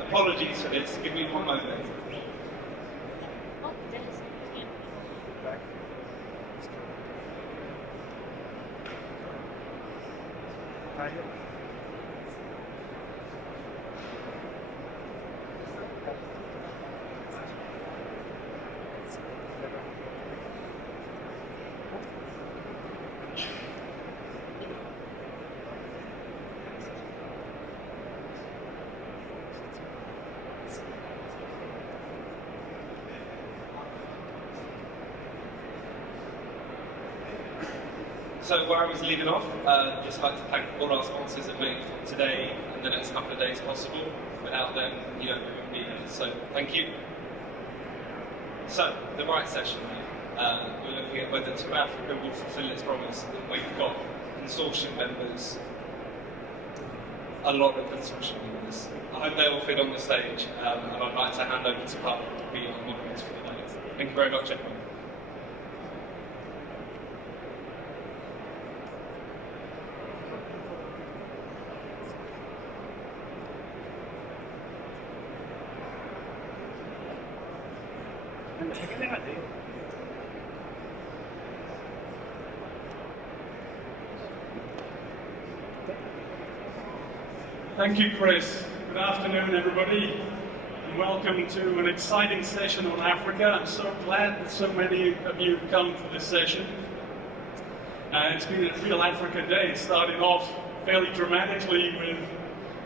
Apologies for this, give me one moment. So where I was leaving off, just like to thank all our sponsors that made today and the next couple of days possible. Without them, we wouldn't be here. So thank you. So the right session now, we're looking at whether 2Africa will fulfil its promise. And we've got consortium members, a lot of consortium members. I hope they all fit on the stage, and I'd like to hand over to Carl to be our moderator for the night. Thank you very much, everyone. Thank you, Chris. Good afternoon, everybody, and welcome to an exciting session on Africa. I'm so glad that so many of you have come for this session. It's been a real Africa day. It started off fairly dramatically with,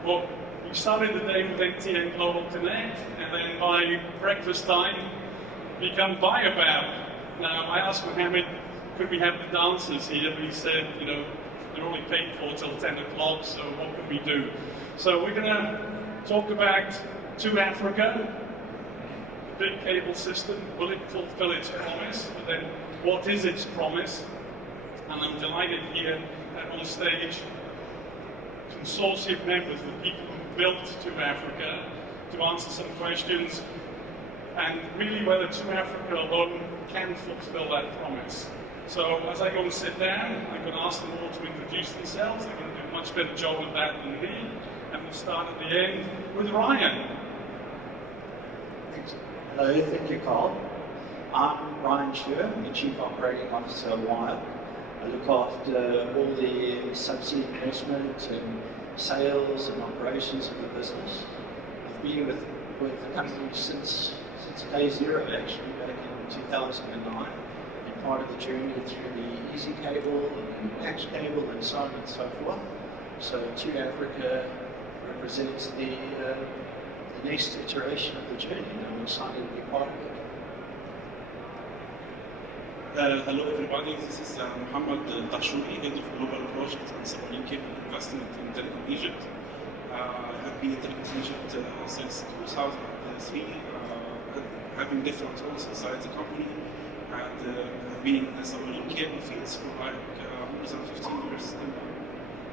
well, we started the day with MTN Global Connect, and then by breakfast time, become Biobab. Now, I asked Mohammed, could we have the dancers here? But he said, they're only paid for till 10 o'clock, so what can we do? So we're going to talk about 2Africa, the big cable system. Will it fulfill its promise? But then, what is its promise? And I'm delighted here on stage, consortium members, the people who built 2Africa, to answer some questions, and really whether 2Africa alone can fulfill that promise. So as I go and sit down, I'm going to ask them all to introduce themselves. They're going to do a much better job of that than me. And we'll start at the end with Ryan. Hello, thank you, Carl. I'm Ryan Schuer, I'm the Chief Operating Officer of Wire. I look after all the subsea investment and sales and operations of the business. I've been with the company since day zero, actually, back in 2009. Part of the journey through the easy cable and the max cable and so on and so forth. So 2Africa represents the next iteration of the journey, and I'm excited to be part of it. Hello everybody, this is Mohammed Tashouri, Head of Global Projects and Submarine Cable Investment in Telecom Egypt. I have been in Telecom Egypt since 2003, having different roles inside the company. And have been in the submarine cable fields for like more than 15 years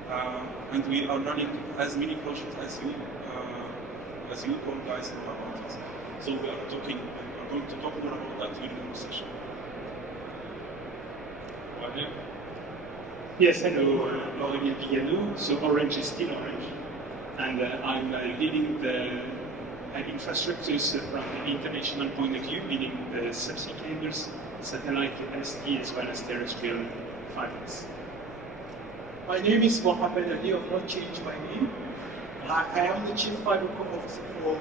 now. And we are running as many projects as you all guys know about it. So we are going to talk more about that during the session. Yes, hello, Laurelia Pigano. So Orange is still Orange. And I'm leading the infrastructures from the international point of view, meaning the subsea cables, satellite capacity, as well as terrestrial fibers. My name is Mohammed Ali. I've not changed my name. I am the Chief Fiber Officer for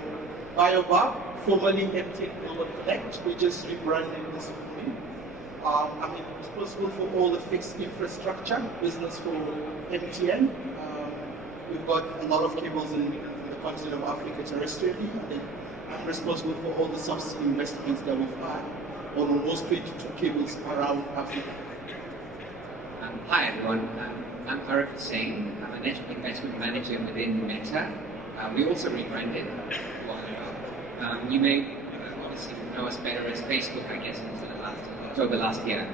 Biobab, formerly MTN Global Connect. We just rebranded this morning. I'm responsible for all the fixed infrastructure business for MTN. We've got a lot of cables in the continent of Africa terrestrially. I'm responsible for all the subsea investments that we've had on almost 22 cables around Africa. Hi everyone, I'm Arif Hussain. I'm a network investment manager within Meta. We also rebranded a while ago. You may obviously know us better as Facebook, I guess, until October last year.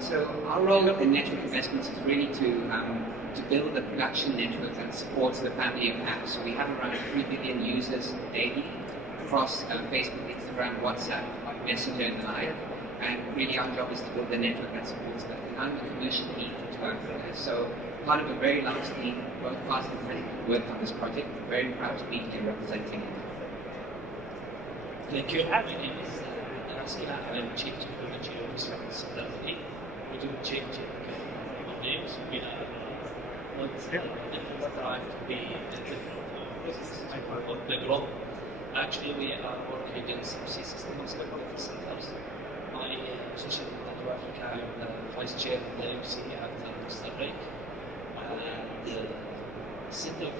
So our role in network investments is really to build a production network that supports the family of apps. So we have around 3 billion users daily across Facebook, Instagram, WhatsApp, Messenger, and Live. And really our job is to build a network that supports that. And I'm the commercial lead for 2Africa. So part of a very large team, both fast and frank, worked on this project. I'm very proud to be here representing it. Thank you. My name is Raskila. I'm Chief Technology Officer in South Africa. We do change our names. We are not different trying to be different the growth. Actually, we are working in some systems like data centers. My position in 2Africa, I'm the Vice Chair of the MC after Mr. Rick. And simply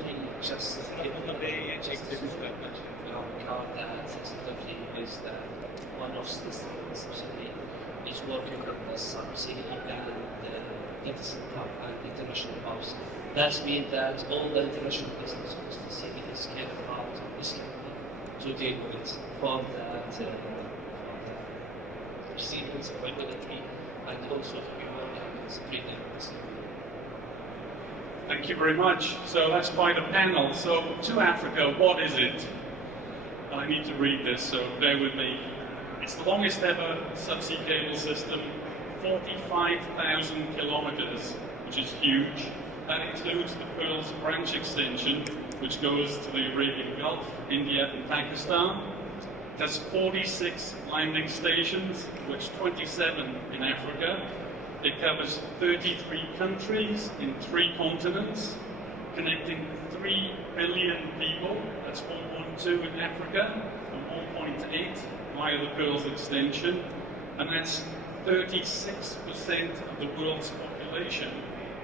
just given the way I checked this card that simply is that one of the subsidiary is working on the subsidy and the data center and international house. That means that all the international business of the city is carried out of this company to deal with it for the receivers availability and also to be working with the freedom of the city. Thank you very much. So that's quite a panel. So 2Africa, what is it? I need to read this, so bear with me. It's the longest ever subsea cable system, 45,000 kilometers, which is huge. That includes the Pearl's branch extension, which goes to the Arabian Gulf, India and Pakistan. It has 46 landing stations, which 27 in Africa. It covers 33 countries in 3 continents, connecting 3 billion people. That's 1.2 in Africa and 1.8 via the Pearl's extension. And that's 36% of the world's population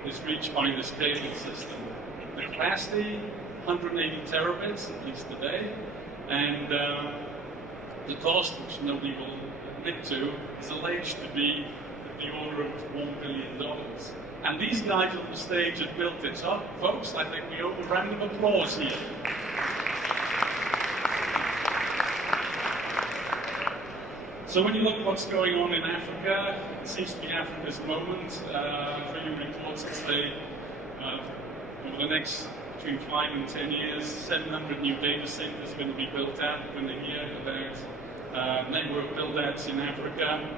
is reached by this cable system. The capacity, 180 terabits, at least today. And the cost, which nobody will admit to, is alleged to be the order of $1 billion. And these guys on the stage have built this up. Folks, I think we owe a round of applause here. So when you look at what's going on in Africa, it seems to be Africa's moment. Reading reports that say over the next between 5 and 10 years, 700 new data centers are going to be built out. We're going to hear about network build-outs in Africa.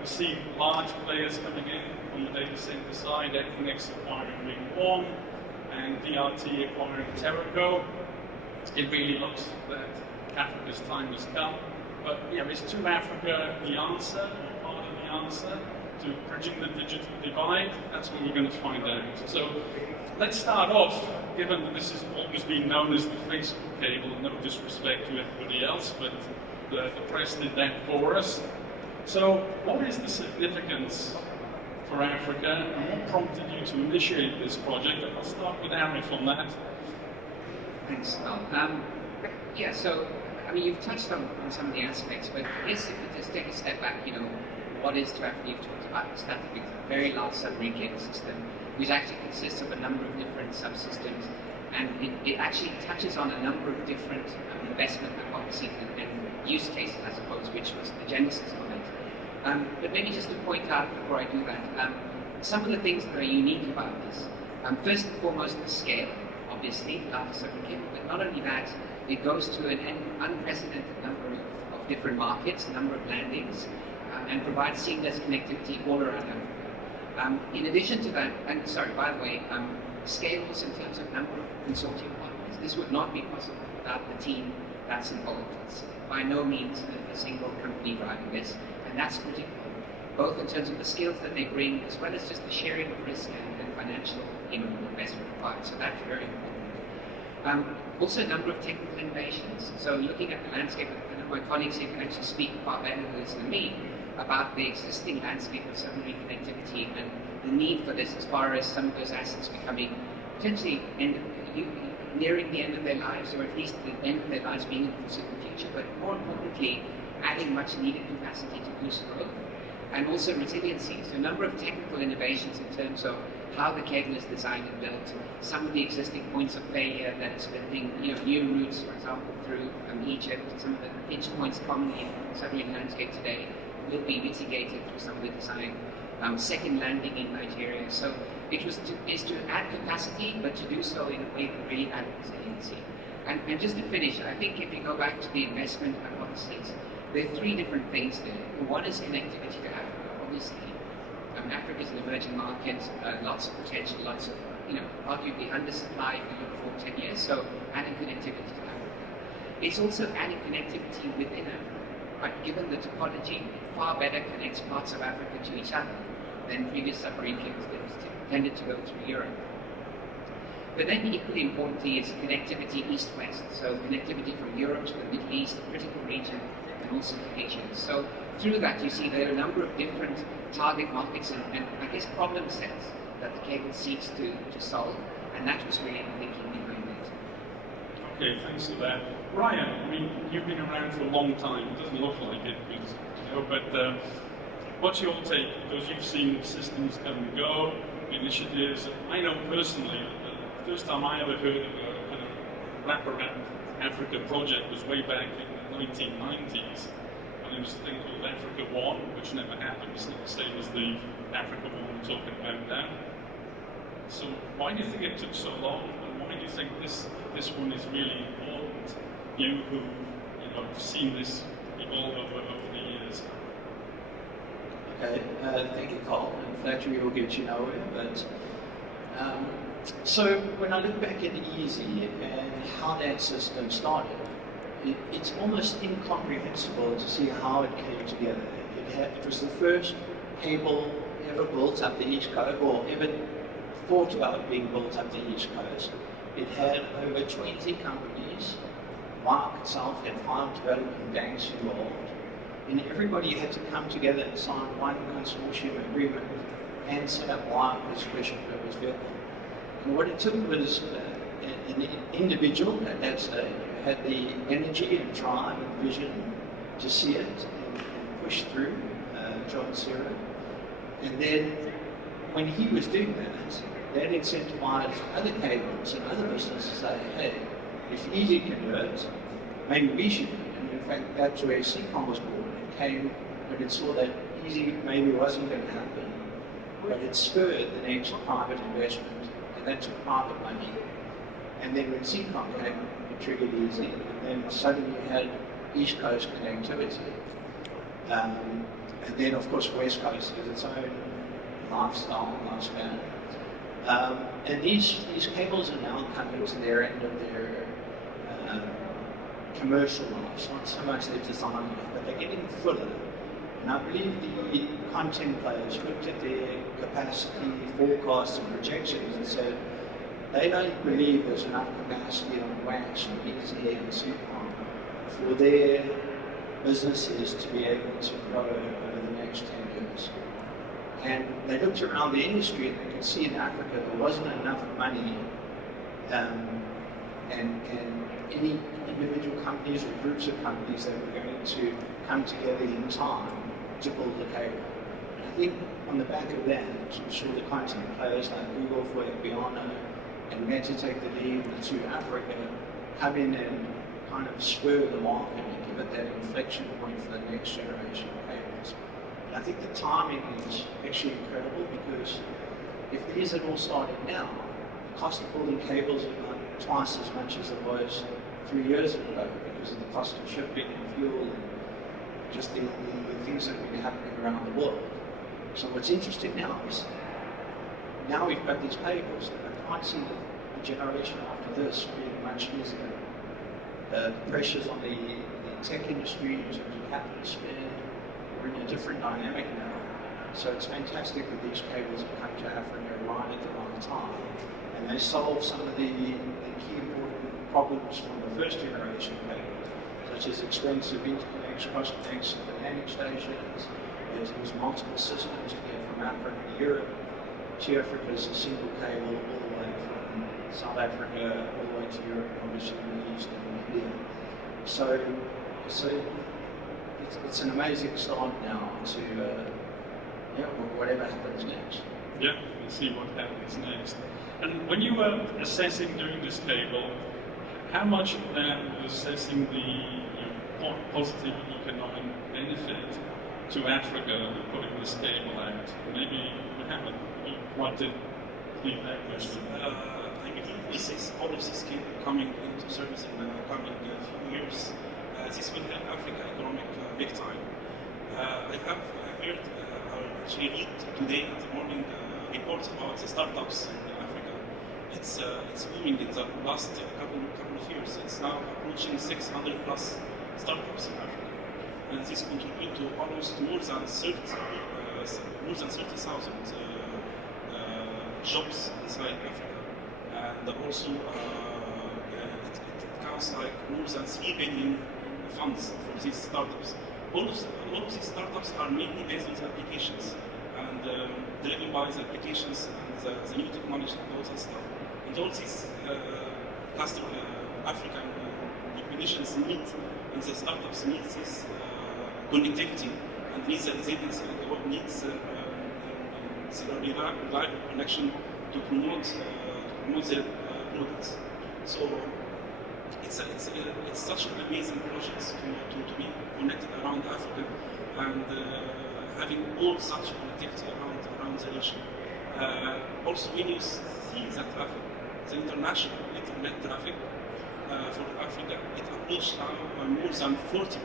We see large players coming in on the data center side, Equinix acquiring Ring 1 and DRT acquiring Telecoms. It really looks that Africa's time has come. But yeah, is 2Africa the answer, or part of the answer to bridging the digital divide? That's what we're going to find out. So let's start off, given that this has always been known as the Facebook cable, no disrespect to everybody else, but the press did that for us. So what is the significance for Africa, and what prompted you to initiate this project? I'll start with Arif on that. Thanks, Al. Yeah, so, I mean, you've touched on some of the aspects, but I guess if we just take a step back, what is 2Africa? You've talked about the static, it's a very large submarine cable system, which actually consists of a number of different subsystems, and it actually touches on a number of different investment hypotheses and use cases, I suppose, which was the genesis of it. But maybe just to point out before I do that, some of the things that are unique about this. First and foremost, the scale, obviously, large submarine cable, but not only that, it goes to an unprecedented number of different markets, a number of landings, and provides seamless connectivity all around Africa. In addition to that, and sorry, by the way, scale was in terms of number of consortium partners. This would not be possible without the team that's involved. It's by no means a single company driving this, and that's critical, both in terms of the skills that they bring, as well as just the sharing of risk and financial investment required. So that's very important. Also, a number of technical innovations. So looking at the landscape, I know my colleagues here can actually speak far better than me about the existing landscape of submarine connectivity and the need for this as far as some of those assets becoming potentially nearing the end of their lives, or at least the end of their lives being in the foreseeable future, but more importantly, adding much needed capacity to boost growth. And also resiliency. So a number of technical innovations in terms of how the cable is designed and built, some of the existing points of failure that's building new routes, for example, through Egypt, some of the pinch points commonly in the submarine landscape today will be mitigated through some of the design. Second landing in Nigeria. So it was to add capacity, but to do so in a way that really added resiliency. And just to finish, I think if you go back to the investment hypotheses, there are 3 different things there. One is connectivity to Africa, obviously. Africa is an emerging market, lots of potential, lots of, arguably undersupply if you look for 10 years, so adding connectivity to Africa. It's also adding connectivity within Africa, right? Given the topology, it far better connects parts of Africa to each other than previous submarine cables that tended to go through Europe. But then equally importantly is connectivity east-west, so connectivity from Europe to the Middle East, a critical region, and also to Asia. So through that you see there are a number of different target markets and I guess problem sets that the cable seeks to solve, and that was really the thinking behind it. Okay, thanks for that. Ryan, I mean, you've been around for a long time. It doesn't look like it, because, but what's your take? Because you've seen systems come and go, initiatives. I know personally, the first time I ever heard of a kind of wraparound Africa project was way back in the 1990s. And there was a thing called Africa One, which never happened. It's not the same as the Africa One we're talking about now. So why do you think it took so long, and why do you think this one is really important? You who have seen this evolve over the years. Okay, thank you, Carl. And flattery will get you nowhere, but so when I look back at Easy and how that system started, it's almost incomprehensible to see how it came together. It was the first cable ever built up the East Coast, or ever thought about being built up the East Coast. It had over 20 companies. WARC itself had 5 development banks involved, and everybody had to come together and sign one consortium agreement and set up WARC as a special purpose vehicle. And what it took was an individual at that stage who had the energy and drive and vision to see it and push through, John Serra. And then when he was doing that incentivized other cables and other businesses to say, hey, if Easy can do it, maybe we should do it. And in fact, that's where CCOM was born. It came when it saw that Easy maybe wasn't going to happen, but it spurred the next private investment, and that took private money. And then when CCOM came, it triggered Easy, and then suddenly you had East Coast connectivity. And then, of course, West Coast has its own lifespan. And these cables are now coming to their end of their commercial life, not so much their design life, but they're getting fuller. And I believe the content players looked at their capacity forecasts and projections and said they don't believe there's enough capacity on wax or Easy and CCOM for their businesses to be able to grow over the next 10 years. And they looked around the industry and they could see in Africa there wasn't enough money and any individual companies or groups of companies that were going to come together in time to build the cable. And I think on the back of that, we saw the content players like Google, Biano, and Meta take the lead with 2Africa come in and kind of spur the market and give it that inflection point for the next generation of cables. And I think the timing is actually incredible, because if these had all started now, the cost of building cables is about twice as much as it was 3 years ago, because of the cost of shipping and fuel and just the things that have been happening around the world. So what's interesting now is, now we've got these cables, and I can't see the generation after this being much easier. The pressures on the tech industry in terms of capital spend, we're in a different dynamic now. So it's fantastic that these cables have come to Africa right at the right time. And they solve some of the key important problems from the first generation cables, such as expensive interconnects, cross-connects at the landing stations. There's multiple systems to get from Africa to Europe. 2Africa is a single cable all the way from South Africa all the way to Europe, obviously the Middle East and India. So it's an amazing start now to whatever happens next. Yeah, we'll see what happens next. And when you were assessing doing this cable, how much of that was assessing the positive economic benefit to Africa of putting this cable out? Maybe Mohammed, you want to leave that question? I believe this is all of this cable coming into service in the coming few years. This will help Africa economic big time. I have heard, actually read today in the morning reports about the startups in Africa. It's booming in the last couple of years. It's now approaching 600 plus startups in Africa, and this contribute to almost more than 30,000 jobs inside Africa, and also it counts like more than 3 billion funds for these startups. All of these startups are mainly based on the applications and driven by the applications and the new technology and all that stuff. And all these African populations need, and the startups need this connectivity and needs the resilience and needs the reliable connection to promote their products. So it's such an amazing project to be connected around Africa and having all such connectivity around the region. Also, when you see the traffic, the international internet traffic for Africa, it approached now more than 40%.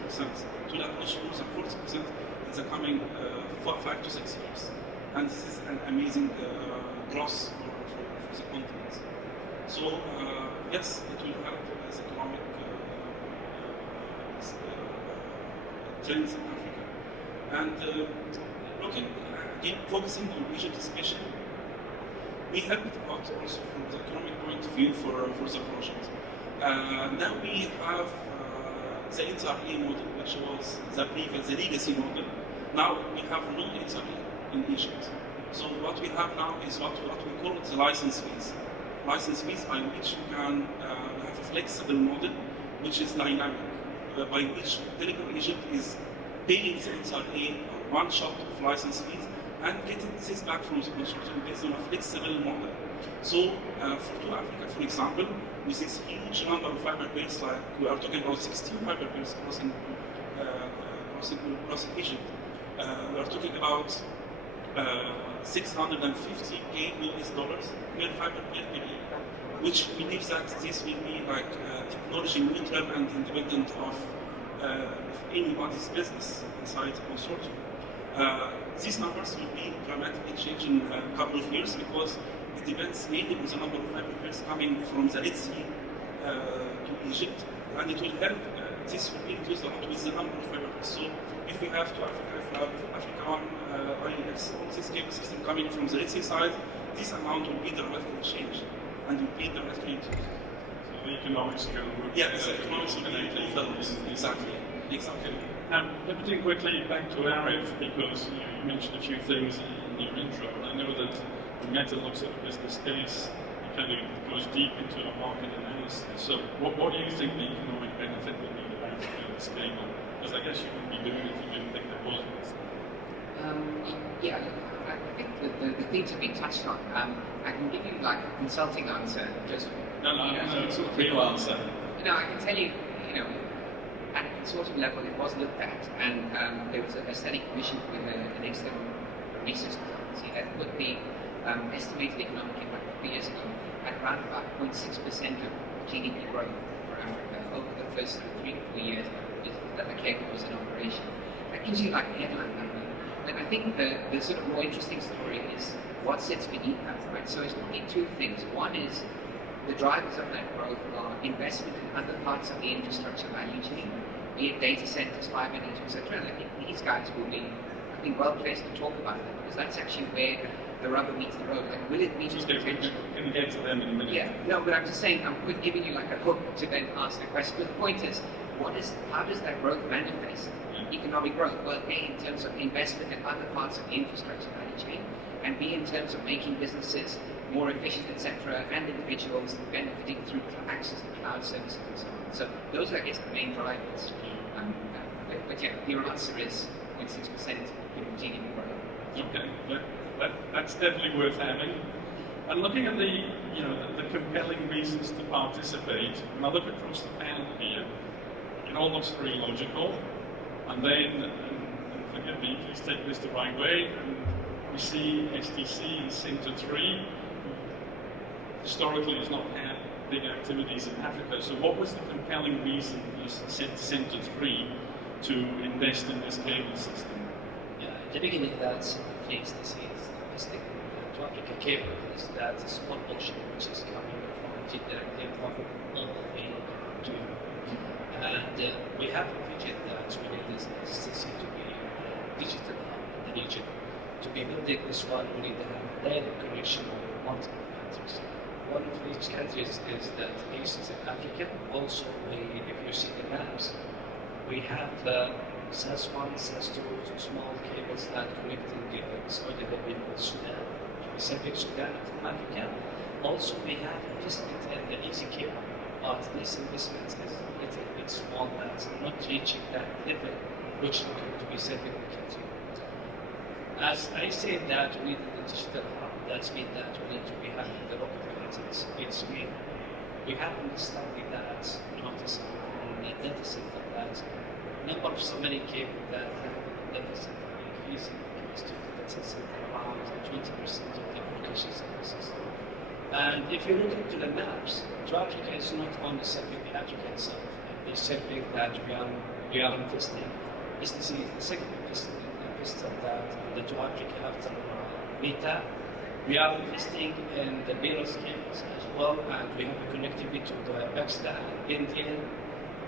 It will approach more than 40% in the coming 5 to 6 years. And this is an amazing growth for the continent. So, yes, it will help as economic trends in Africa. And looking, again, focusing on Egypt especially, we helped out also from the economic point of view for the project. Now we have the HRA model, which was the previous, the legacy model. Now we have no HRA in Egypt. So what we have now is what we call the license fees. License fees by which you can have a flexible model which is dynamic, by which Telecom Egypt is paying the HRA one shot of license fees and getting this back from the consortium based on a flexible model. So for 2Africa, for example, with this huge number of fiber pairs, like we are talking about 16 fiber pairs crossing Egypt, we are talking about $650K per fiber pair per year, which believes that this will be like technology neutral and independent of anybody's business inside the consortium. These numbers will be dramatically changed in a couple of years because it depends mainly on the number of fiber pairs coming from the Red Sea to Egypt, and it will help. This will be reduced a lot with the number of fiber pairs. So if we have 2Africa, if we have Africa 1, INX, all this cable system coming from the Red Sea side, this amount will be dramatically changed and will be dramatically reduced. So the economics go. Yeah, the economics will be doubled. Exactly. Now, pivoting quickly back to Arif, because you mentioned a few things in your intro, and I know that when Meta looks at a business case, it kind of goes deep into a market analysis. So what do you think the economic benefit would be to Africa this cable? Because I guess you wouldn't be doing it if you didn't think there was. Yeah, I think the things have been touched on. I can give you like a consulting answer, just No, it's a real answer. I can tell you, at a consortium level, it was looked at, and there was a study commissioned with an external research consultancy that put the estimated economic impact a few years ago at around about 0.6% of GDP growth for Africa over the first 3 to 4 years that the cable was in operation. That gives you like a headline number. And I think the sort of more interesting story is what sits beneath that, right? So it's probably 2 things. One is the drivers of that growth are investment in other parts of the infrastructure value chain, be it data centers, fiber networks, etc. And I think these guys will be, well placed to talk about that because that's actually where the rubber meets the road. Like, will it meet its potential? Can we get to them in a minute? Yeah, no, but I'm just saying, I'm giving you like a hook to then ask the question. But the point is, how does that growth manifest? Economic growth? Well, A, in terms of investment in other parts of the infrastructure value chain, and B, in terms of making businesses more efficient, etc., and individuals benefiting through access to cloud services and so on. So those are, I guess, the main drivers. But yeah, your answer is 0.6% GDP growth. Okay, that's definitely worth having. And looking at the compelling reasons to participate, when I look across the panel here, it all looks very logical. And then, and forgive me, please take this the right way, we see STC and Center 3, who historically has not had big activities in Africa. So what was the compelling reason for Center 3 to invest in this cable system? the beginning, that's at least this is investing in 2Africa cable is that small portion which is coming from Jeddah and then from all the way to Europe. And we have a vision that we need this STC to be digital hub in the region. To be building this one, we need to have a direct connection with multiple countries. One of these countries is that East Africa. Also, if you see the maps, we have SAS1, SAS2, small cables that connecting Saudi Arabia with Sudan, Pacific Sudan from Africa. Also, we have investment in the easy cable, but this investment is a little bit small and not reaching that level which is going to be serving the country. As I said that we need the digital hub, that means that we need to be having the local contents. It's mean we have understanding that, noticing from the data center that number of so many cable that have the data center increasing to the data center around 20% of the application services. And if you look into the maps, 2Africa is not only serving the Africa itself, it's serving that we are investing. This is the second investor that the 2Africa after Meta. We are investing in the Gaylord cables as well, and we have a connectivity to the Pakistan, India.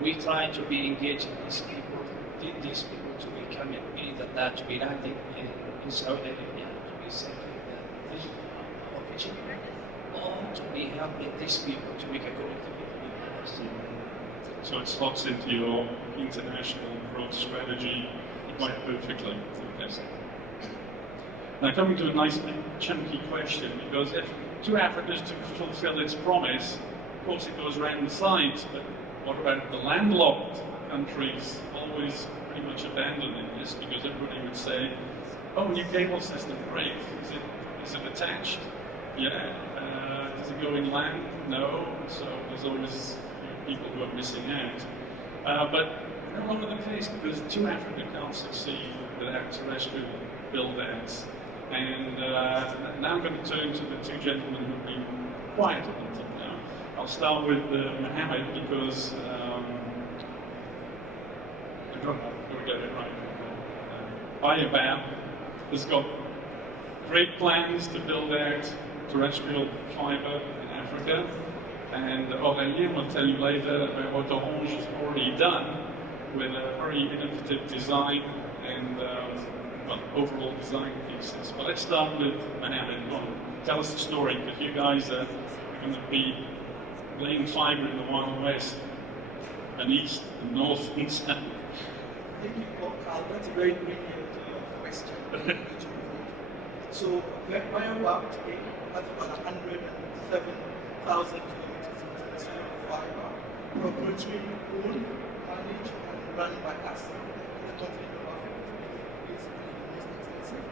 We try to be engaging these people to be coming, either that to be landing in Saudi Arabia, to be serving the vision, or to be helping these people to make a connectivity with us. So it slots into your international growth strategy quite perfectly. Okay. Now coming to a nice big chunky question, because if 2Africa is to fulfill its promise, of course it goes round the sides, but what about the landlocked countries always pretty much abandoning this, because everybody would say, oh, new cable system, great, is it attached? Yeah. Does it go inland? No. So there's always people who are missing out. But no longer the case, because 2Africa can't succeed without terrestrial build-outs. And now I'm going to turn to the two gentlemen who've been quiet up until now. I'll start with Mohammed, because I've got to get it right. Baobab has got great plans to build out terrestrial fiber in Africa, and Aurélien will tell you later about what Orange has already done with a very innovative design and overall design pieces. But let's start with Mohammed. Tell us the story, because you guys are going to be laying fiber in the Wild West, and East, and North, and South. Thank you, Carl. That's a very great question. So, Baobab today has about 107,000 kilometers of terrestrial fiber, proprietary owned, managed, and run by us in the continent of Africa. It's the most expensive.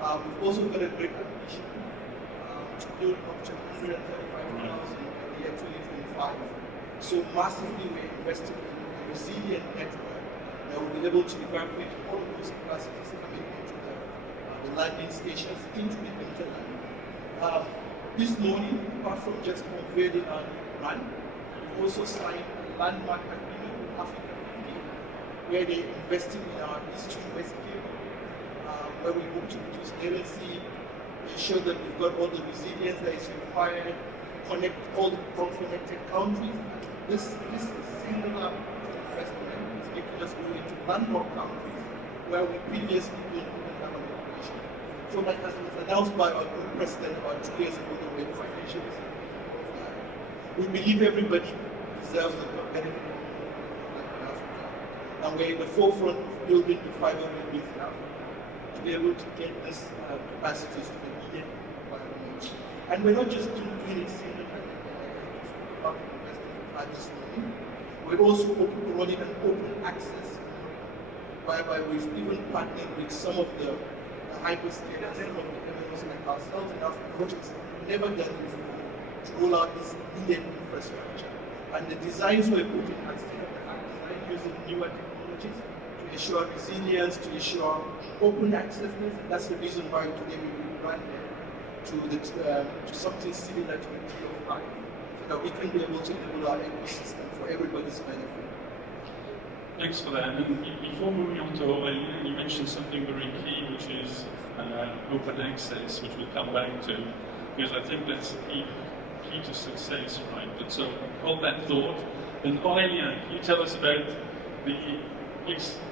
We've also got a great ambition to build up to 135,000 by the year 2025. So massively we're investing in a resilient network that will be able to evacuate all of those capacities coming into the landing stations into the hinterland. This morning, apart from just unveiling our new run, we also signed a landmark agreement with Africa 50, where they're investing in our East to West cable, where we hope to reduce latency, ensure that we've got all the resilience that is required, connect all the connected countries. This singular investment is making us go into landlocked countries where we previously couldn't have an operation. So like as was announced by our group president about 2 years ago, that we're financially we believe everybody deserves the benefit of Africa. And we're in the forefront of building the fiber network in Africa to be able to get this capacities to the needed environment. And we're not just doing it single-handedly. This morning. We're also running an open access, whereby we've even partnered with some of the hyperscalers, some of the MNOs like ourselves in Africa, which has never done it before, to roll out this needed infrastructure. And the designs we're putting are designed using newer technologies to ensure resilience, to ensure open accessness. And that's the reason why today we rebranded to something similar to the TO5. That we can be able to enable our ecosystem for everybody's benefit. Thanks for that. And before moving on to Aurélien, you mentioned something very key, which is open access, which we'll come back to, because I think that's the key to success, right? But so hold that thought. And Aurélien, can you tell us about the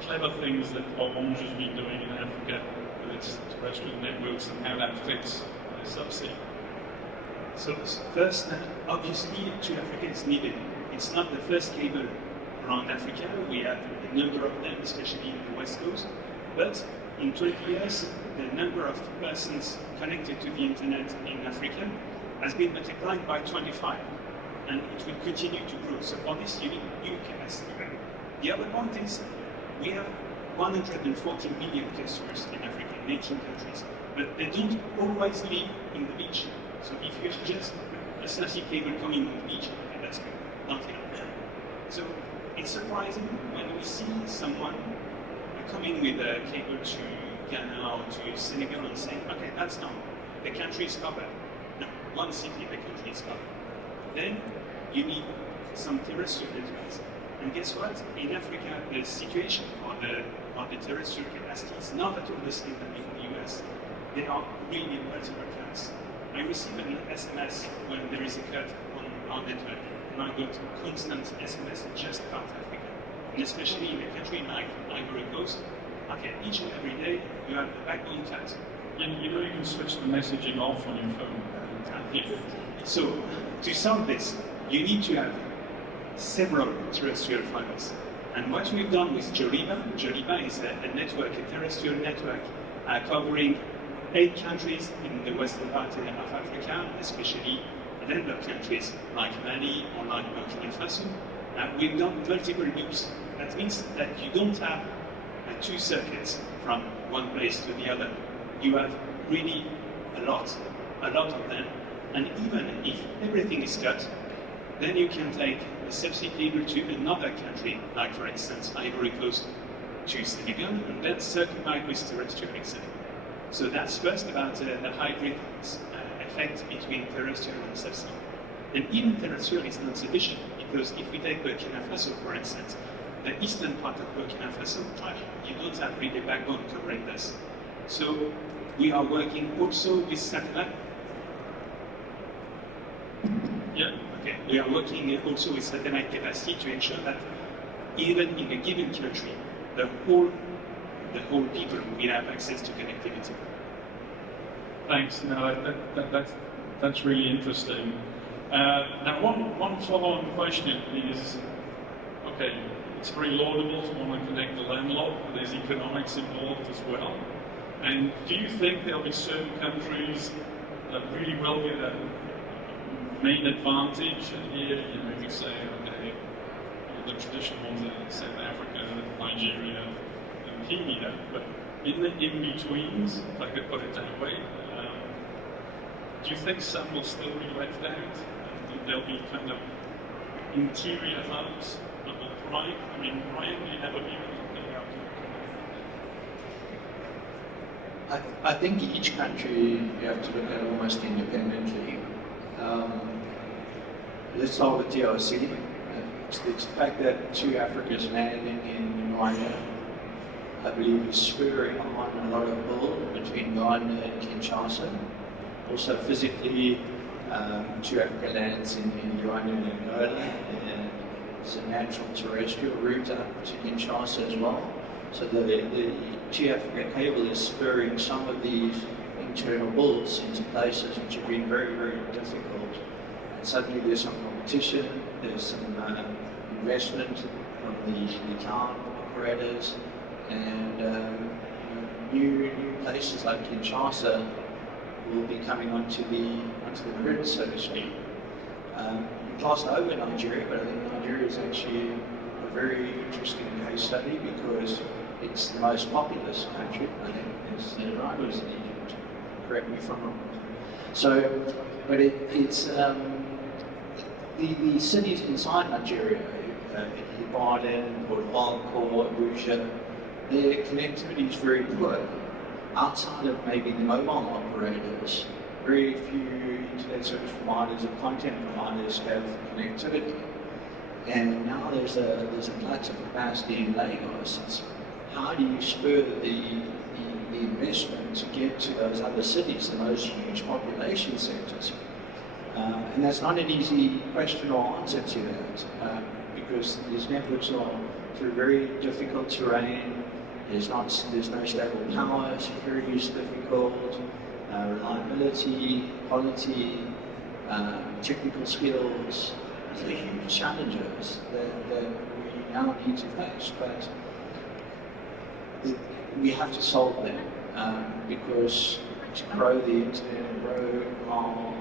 clever things that Orange has been doing in Africa with its terrestrial networks and how that fits the subsea? So first, obviously, 2Africa is needed. It's not the first cable around Africa. We have a number of them, especially in the West Coast. But in 20 years, the number of persons connected to the internet in Africa has been multiplied by 25, and it will continue to grow. So for this, you need new capacity. The other point is, we have 140 million customers in Africa, in 18 countries, but they don't always live in the beach. So if you have just a subsea cable coming on the beach, okay, that's good, not enough. So it's surprising when we see someone coming with a cable to Ghana or to Senegal and saying, okay, that's done, the country is covered. No, one city, the country is covered. Then you need some terrestrial networks. And guess what? In Africa, the situation for the terrestrial capacity is not at all the same than in the US. There are really multiple cuts. I receive an SMS when there is a cut on our network, and I got constant SMS just about Africa. And especially in a country like Ivory Coast, okay, each and every day you have the backbone cut. You know you can switch the messaging off on your phone. So to solve this, you need to have several terrestrial fibers. And what we've done with Joliba is a network, a terrestrial network, covering 8 countries in the western part of Africa, especially landlocked countries like Mali or like Burkina Faso. We've done multiple loops. That means that you don't have 2 circuits from one place to the other. You have really a lot of them. And even if everything is cut, then you can take a subsea cable to another country, like for instance Ivory Coast to Senegal, and then circle back with terrestrial etc. So that's first about the hybrid effect between terrestrial and subsea. And even terrestrial is not sufficient, because if we take Burkina Faso, for instance, the eastern part of Burkina Faso, you don't have really backbone covering this. So we are working also with satellite. Yeah. Okay. We are working also with satellite capacity to ensure that even in a given country, the whole people will have access to connectivity. Thanks. No, that's really interesting. Now, one follow-on question is, okay, it's very laudable to want to connect the landlocked, but there's economics involved as well. And do you think there'll be certain countries that really will get a main advantage? And here, you say, okay, the traditional ones are South Africa, Nigeria, and Kenya, but in the in-betweens, if I could put it that way, do you think some will still be left out? There'll be kind of interior hubs that will thrive? I mean, Ryan, do you have a view on that? I think each country you have to look at almost independently. Let's start with DRC. It's the fact that 2Africa is landing in Rwanda, I believe, is spurring on a lot of build between Ghana and Kinshasa. Also physically, 2Africa lands in Uganda and Angola, and it's a natural terrestrial route up to Kinshasa as well. So the 2Africa cable is spurring some of these internal builds into places which have been very, very difficult. And suddenly there's some competition, there's some investment from the town operators, and new places like Kinshasa will be coming onto the grid, so to speak. You passed over Nigeria, but I think Nigeria is actually a very interesting case study because it's the most populous country. I think it's the rivals in Egypt. Correct me if I'm wrong. So, but it's the cities inside Nigeria, Ibadan, Port Harcourt, Abuja, their connectivity is very poor. Outside of maybe the mobile operators, very few internet service providers or content providers have connectivity. And now there's a glut of capacity in Lagos. It's how do you spur the investment to get to those other cities and those huge population centers? And that's not an easy question or answer to that, because these networks are through very difficult terrain. There's no stable power, security is difficult, reliability, quality, technical skills. These are huge challenges that we now need to face, but we have to solve them because to grow the internet and grow our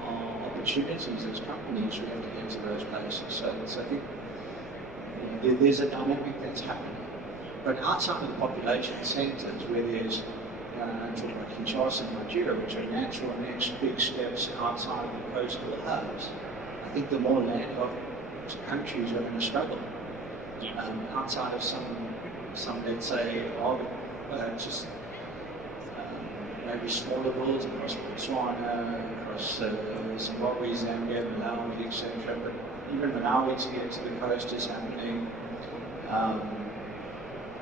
opportunities as companies, we have to get to those places. So I think there's a dynamic that's happening. But outside of the population centres, where there's, I'm talking about Kinshasa and Nigeria, which are natural next big steps outside of the coastal hubs, I think the more landlocked countries are going to struggle. Outside of some let's say, just maybe smaller builds across Botswana, across Zimbabwe, Zambia, Malawi, etc. But even Malawi to get to the coast is happening.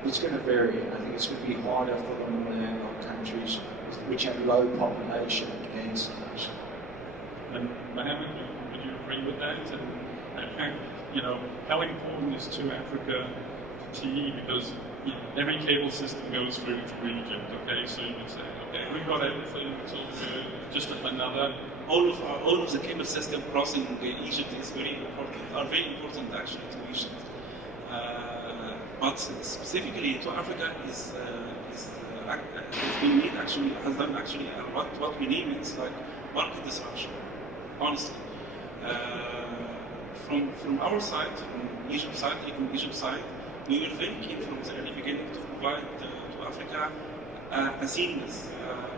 It's going to vary, and I think it's going to be harder for the more landlocked countries which have low population densities. And Mohammed, would you agree with that? And how important is 2Africa to TE? Because every cable system goes through Egypt, okay? So you would say, okay, we've got everything, it's all good, just another. All of the cable system crossing Egypt is very important actually to Egypt. But specifically to Africa has done what we name it like market disruption. Honestly, from our side, from Egypt side, we were very keen from the early beginning to provide to Africa a seamless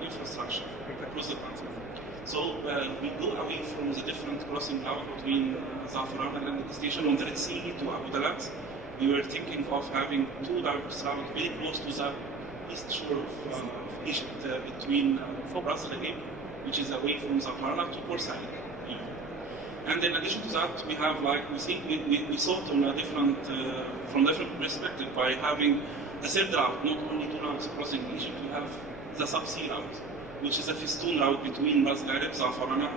infrastructure across the continent. So we go away from the different crossing route between Zafaran and the station on the Red Sea to Abu Dhabi. We were thinking of having two direct routes very close to the east shore of Egypt, between Ras Al Ain, which is away from Zafaran, to Port Said. And in addition to that, we have we thought on a different, from different perspective by having a third route, not only two routes crossing Egypt. We have the subsea route, which is a festoon route between Ras Gharib, Zafarana,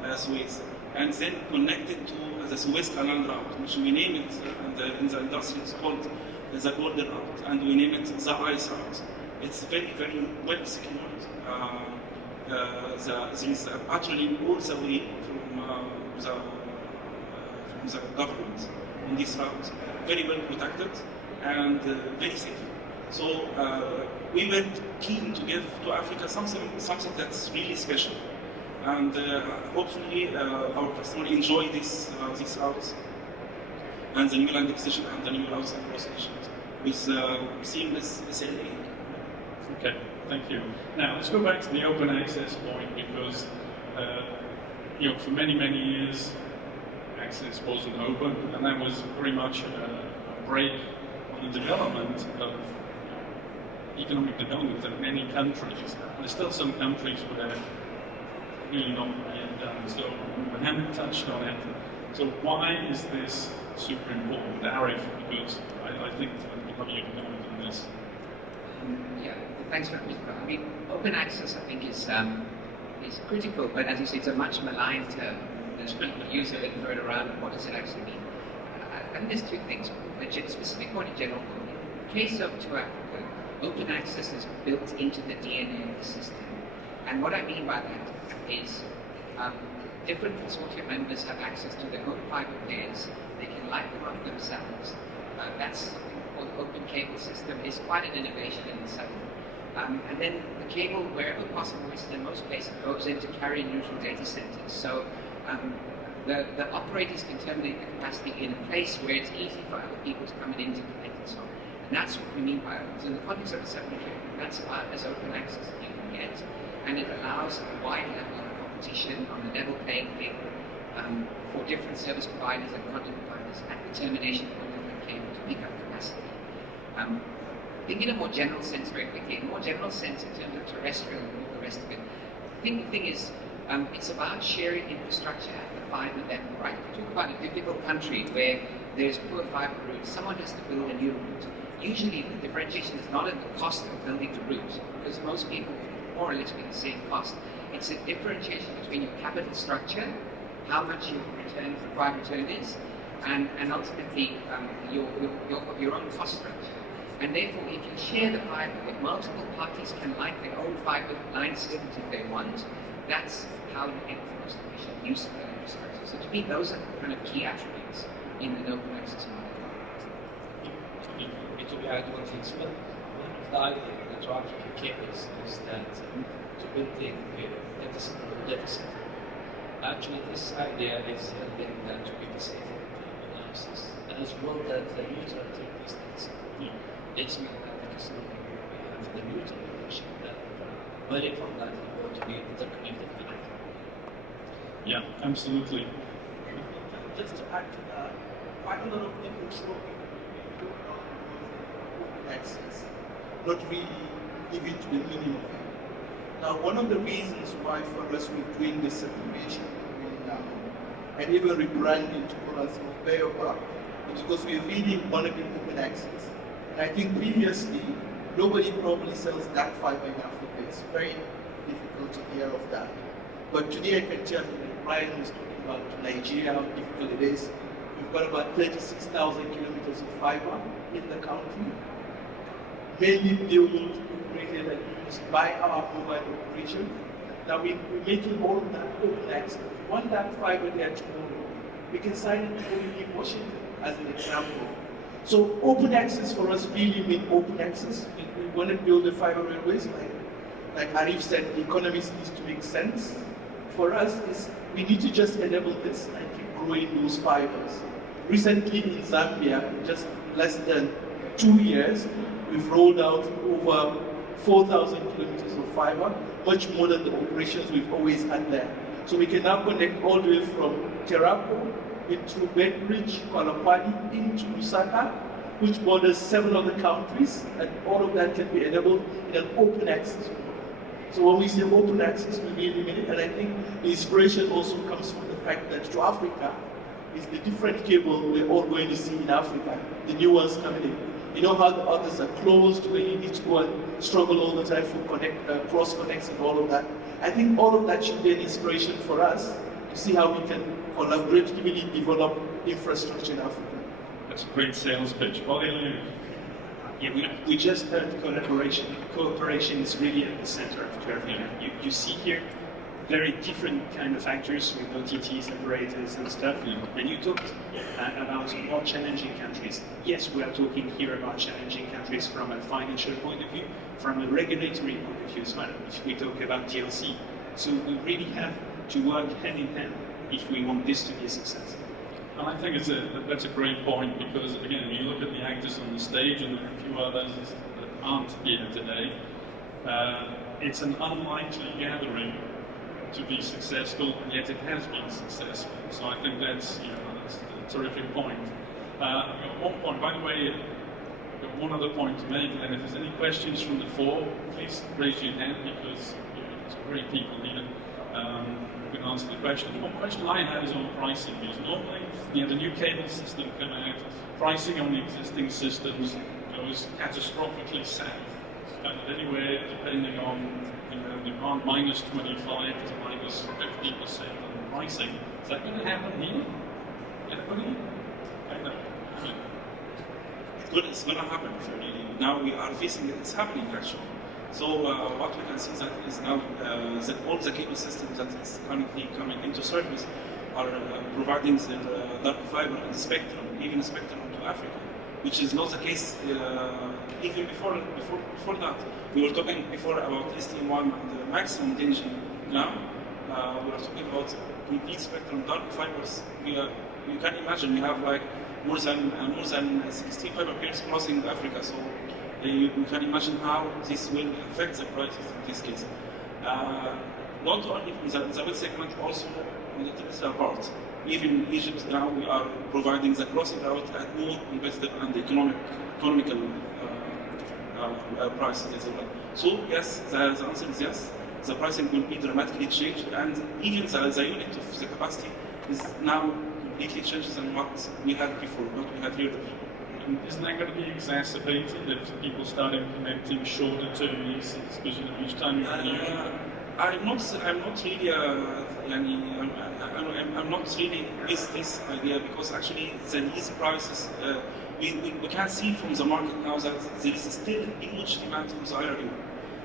and Suez, and then connected to the Suez Canal route, which we name it, and in the industry it's called the Golden Route, and we name it the Ice Route. It's very, very well secured. There is patrolling all the way from the government on this route, very well protected and very safe. So we were keen to give to Africa something that's really special, and hopefully our customers enjoy this route and the new landing station and the new routes across Egypt with seamless SLA. Okay, thank you. Now let's go back to the open access point, because for many years access wasn't open, and that was very much a break on the development of economic development in many countries. There's still some countries where really not yet done. So Mohammed touched on it. So why is this super important, Arif? Because I think we'll have you comment on this. Yeah, thanks for that. I mean, open access, I think, is critical, but as you say, it's a much maligned term. There's people use it and throw it around. What does it actually mean? I think there's two things. A specific point in general. In the case of 2Africa, open access is built into the DNA of the system. And what I mean by that is different consortium members have access to their own fiber pairs. They can light them up themselves. That's something called the open cable system. It's quite an innovation in itself. And then the cable, wherever possible, which in most places goes into carrier neutral data centers. So the operators can terminate the capacity in a place where it's easy for other people to come in to connect and so on. And that's what we mean by open. So in the context of a separate agreement, that's about as open access as you can get. And it allows a wide level of competition on a level playing field for different service providers and content providers at the termination point of the cable to pick up capacity. Think in a more general sense very quickly, in a more general sense in terms of terrestrial and all the rest of it. I think the thing is, it's about sharing infrastructure at the fiber level, right? If you talk about a difficult country where there's poor fiber routes, someone has to build a new route. Usually the differentiation is not in the cost of building the route, because most people more or less pay the same cost. It's a differentiation between your capital structure, how much your required return is, and ultimately your own cost structure. And therefore, if you share the fiber, if multiple parties can light their own fiber line systems if they want, that's how you get the most efficient use of that infrastructure. So to me, those are the kind of key attributes in an open access model. To add one thing as well, one of the ideas that 2Africa came is that to building data center for data center. Actually, this idea is helping to be the safe analysis, as well as the neutrality of this data center. It's mean that the customer will have the neutral connection that many from that are going to be interconnected with it. Yeah, absolutely. Just to add to that, quite a lot of people smoking access, not really giving to the minimum. Now, one of the reasons why for us we're doing the separation and even rebranding to call us fulfil is because we really want to be open access. And I think previously, nobody probably sells that fiber in Africa. It's very difficult to hear of that. But today I can tell you, Brian was talking about Nigeria, how difficult it is. We've got about 36,000 kilometers of fiber in the country, mainly built, operated, and used by our mobile operation. Now we're making all of that open access. We want that fiber there tomorrow. We can sign it in Washington as an example. So open access for us really means open access. We want to build the fiber railways, like Arif said, the economics needs to make sense. For us, we need to just enable this and keep growing those fibers. Recently in Zambia, just less than 2 years, we've rolled out over 4,000 kilometers of fiber, much more than the operations we've always had there. So we can now connect all the way from Terrapo into Bedridge, Kwalakwani, into Lusaka, which borders 7 other countries, and all of that can be enabled in an open access model. So when we say open access, we really mean it, and I think the inspiration also comes from the fact that 2Africa is the different cable we're all going to see in Africa, the new ones coming in. You know how the others are closed, where you need to go and struggle all the time for cross connects and all of that. I think all of that should be an inspiration for us to see how we can collaboratively develop infrastructure in Africa. That's a great sales pitch. Hallelujah. Yeah, we just heard collaboration. Cooperation is really at the center of 2Africa. You see here very different kind of actors with OTTs, operators and stuff. And you talked about more challenging countries. Yes, we are talking here about challenging countries from a financial point of view, from a regulatory point of view as well, if we talk about DLC. So we really have to work hand in hand if we want this to be a success. And I think that's a great point, because again, you look at the actors on the stage and a few others that aren't here today, it's an unlikely gathering to be successful, and yet it has been successful. So I think that's a terrific point. I've got one point, by the way, I've got one other point to make, and if there's any questions from the floor, please raise your hand, because there's great people here who can answer the question. One question I have is on pricing, because normally the new cable system come out, pricing on the existing systems goes catastrophically south, and anywhere depending on demand minus 25 to minus 50% on the pricing. Is that going to happen here? Anybody? I know. It's going to happen. Now we are facing it. It's happening actually. So what we can see is now that all the cable systems that is currently coming into service are providing the dark fiber and spectrum, even spectrum to Africa, which is not the case even before that. We were talking before about ST1 and the maximum danger. Now we are talking about complete spectrum dark fibers. You can imagine we have like more than 16 fiber pairs crossing Africa. So you can imagine how this will affect the prices in this case. Not only in the web segment, also on the terrestrial part. Even in Egypt now we are providing the crossing route at more competitive and economical prices as well. So yes, the answer is yes. The pricing will be dramatically changed, and even the unit of the capacity is now completely changes than what we had before, what we had here before. And isn't that going to be exacerbated if people start implementing shorter term leases? Because each time you renew. I'm not really, I'm not really with this idea, because actually the lease prices, we can see from the market now that there is still huge demand for the IRU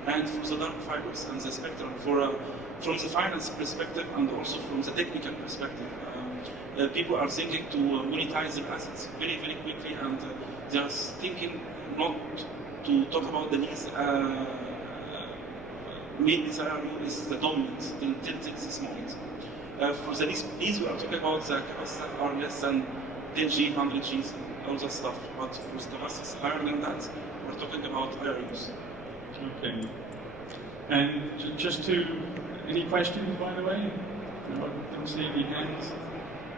and for the dark fibers and the spectrum from the finance perspective and also from the technical perspective. People are thinking to monetize their assets very, very quickly, and they are thinking not to talk about the lease. Maybe the IRU is the dominant until this moment. For the lease, we are talking about the capacities that are less than 10G, 100G, all that stuff. But for the capacities higher than that, we're talking about IRUs. Okay. And any questions, by the way? No, I don't see any hands.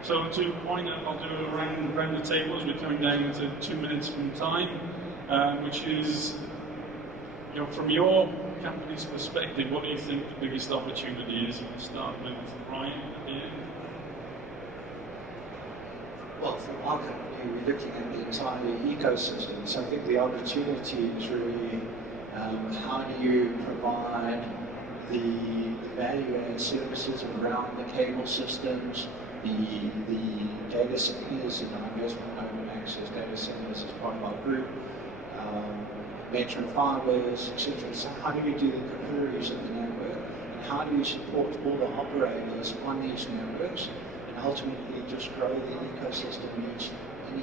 So to wind up, I'll do around the tables. We're coming down to 2 minutes from time, which is, from your company's perspective, what do you think the biggest opportunity is? We'll start with Ryan at the end. Well, from our company, we're looking at the entire ecosystem. So I think the opportunity is really how do you provide the value-add services around the cable systems, the data centers, our investment in open access data centers as part of our group, metro fibers, etc. So how do we do the capillary of the network, and how do we support all the operators on these networks, and ultimately just grow the ecosystem in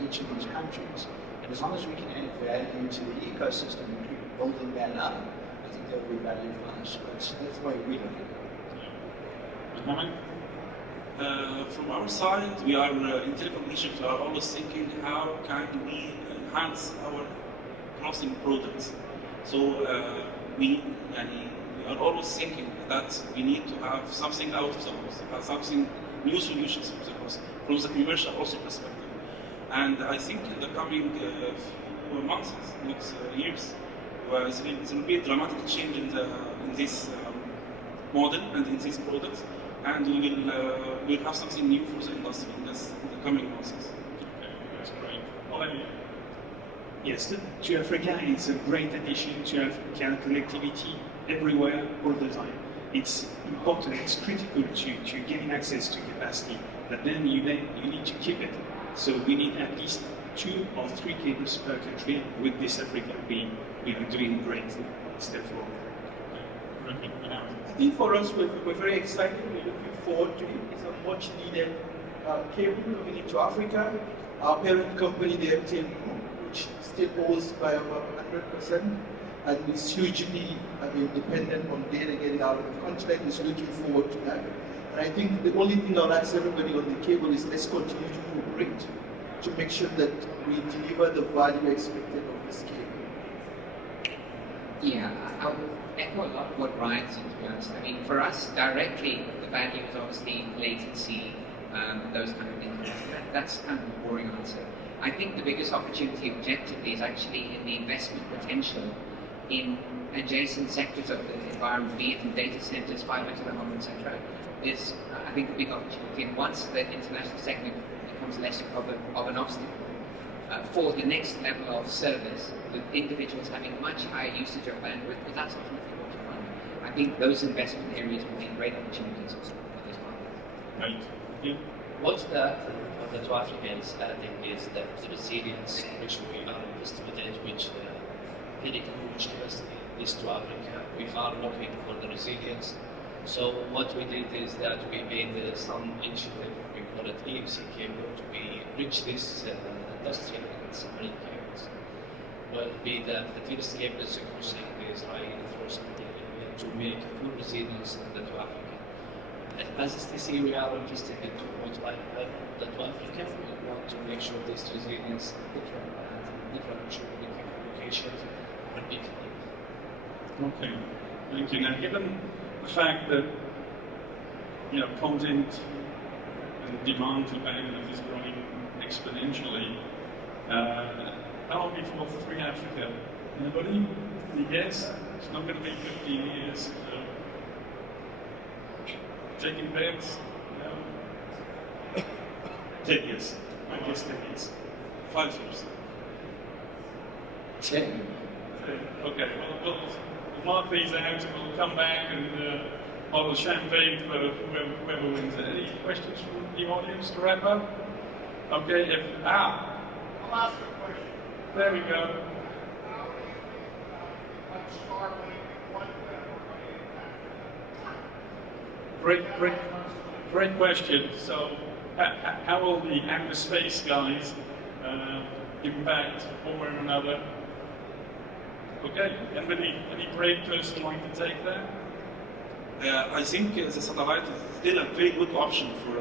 each of these countries. And as long as we can add value to the ecosystem and keep building that up, I think there will be value for us. That's the way we look at it. From our side, we are in Telecom Egypt. We are always thinking how can we enhance our crossing products. So we are always thinking that we need to have something out of the box, something new solutions for the crossing, from the commercial also perspective. And I think in the coming months, not years, there will be a dramatic change in this model and in these products, and we'll have something new for the industry in the coming months. Okay, that's great. Olivia. Yes, 2Africa is a great addition to African connectivity everywhere, all the time. It's important, it's critical to gain access to capacity, but then you need to keep it. So we need at least 2 or 3 cables per country. With this Africa, we are doing great step forward. I think for us, we're very excited. We're looking forward to it. It's a much needed cable coming into Africa. Our parent company, the MTN Group, which still owns by about 100%, and is hugely dependent on data getting out of the continent, is looking forward to that. And I think the only thing I'll ask everybody on the cable is let's continue to cooperate to make sure that we deliver the value expected of this cable. Yeah, I'll echo a lot of what Ryan said, to be honest. I mean, for us, directly, the value is obviously latency, those kind of things. That's kind of a boring answer. I think the biggest opportunity objectively is actually in the investment potential in adjacent sectors of the environment, be it in data centers, fiber to the home, etc. There's, I think, a big opportunity. And once the international segment becomes less of an obstacle for the next level of service, with individuals having much higher usage of bandwidth, because that's ultimately what you want. I think those investment areas will be great opportunities for this market. Right. Yeah. What the 2Africa is adding is the resilience which we are invested in, which very huge capacity is 2Africa. We are looking for the resilience. So what we did is that we made some initiative, we call it EMC cable, to reach this industrial and submarine cables. Well, be that the first cable is crossing this high force to make full resilience in the 2Africa. As STC, we are interested in 2.5 the 2Africa. We want to make sure this resilience different geographical locations will be clear. Okay, thank you. Now, given the fact that content and demand for bandwidth is growing exponentially, how long before 3Africa? Anybody? Any guess? It's not going to be 15 years. So taking bets? No. 10 years. I guess 10 years. 5 years. 10. Okay, well, we'll mark these out and we'll come back and bottle champagne for whoever wins it. Any questions from the audience to wrap up? Okay, I'll ask you a question. there we go. Great question. So, how will the outer space guys impact one way or another? Okay, any brave person like to take that? I think the satellite is still a very good option for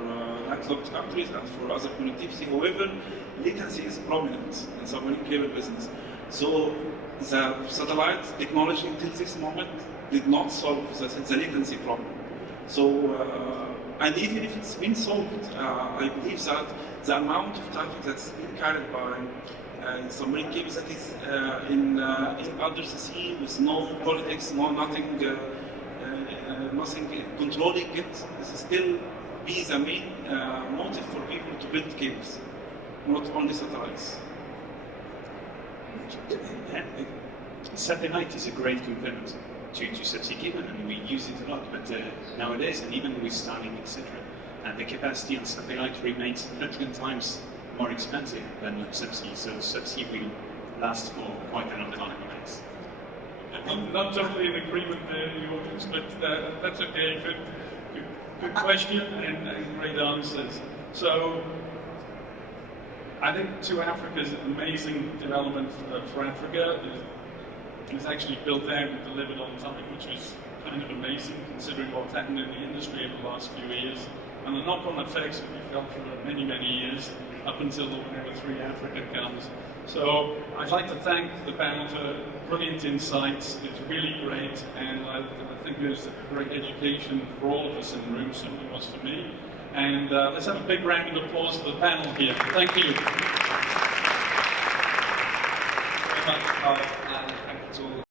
landlocked countries and for other connectivity. However, latency is prominent in submarine cable business. So the satellite technology until this moment did not solve the latency problem. So, and even if it's been solved, I believe that the amount of traffic that's being carried by submarine cables that is in under the sea with no politics, nothing controlling it, is still be the main motive for people to build cables, not only satellites. Satellite is a great component to subsea cable, and we use it a lot. But nowadays, and even with Starlink, etc., the capacity on satellite remains 100 times more expensive than subsea. So subsea will last for quite a long time. I'm not totally in agreement there in the audience, but that's okay. Good question and great answers. So, I think 2Africa is an amazing development for Africa. It was actually built out and delivered on time, which was kind of amazing considering what's happened in the industry over the last few years. And the knock-on effects will be felt for many, many years, up until whenever 3Africa comes. So I'd like to thank the panel for brilliant insights. It's really great, and I think it was a great education for all of us in the room, certainly was for me. And let's have a big round of applause for the panel here. Thank you. Very much, Carl.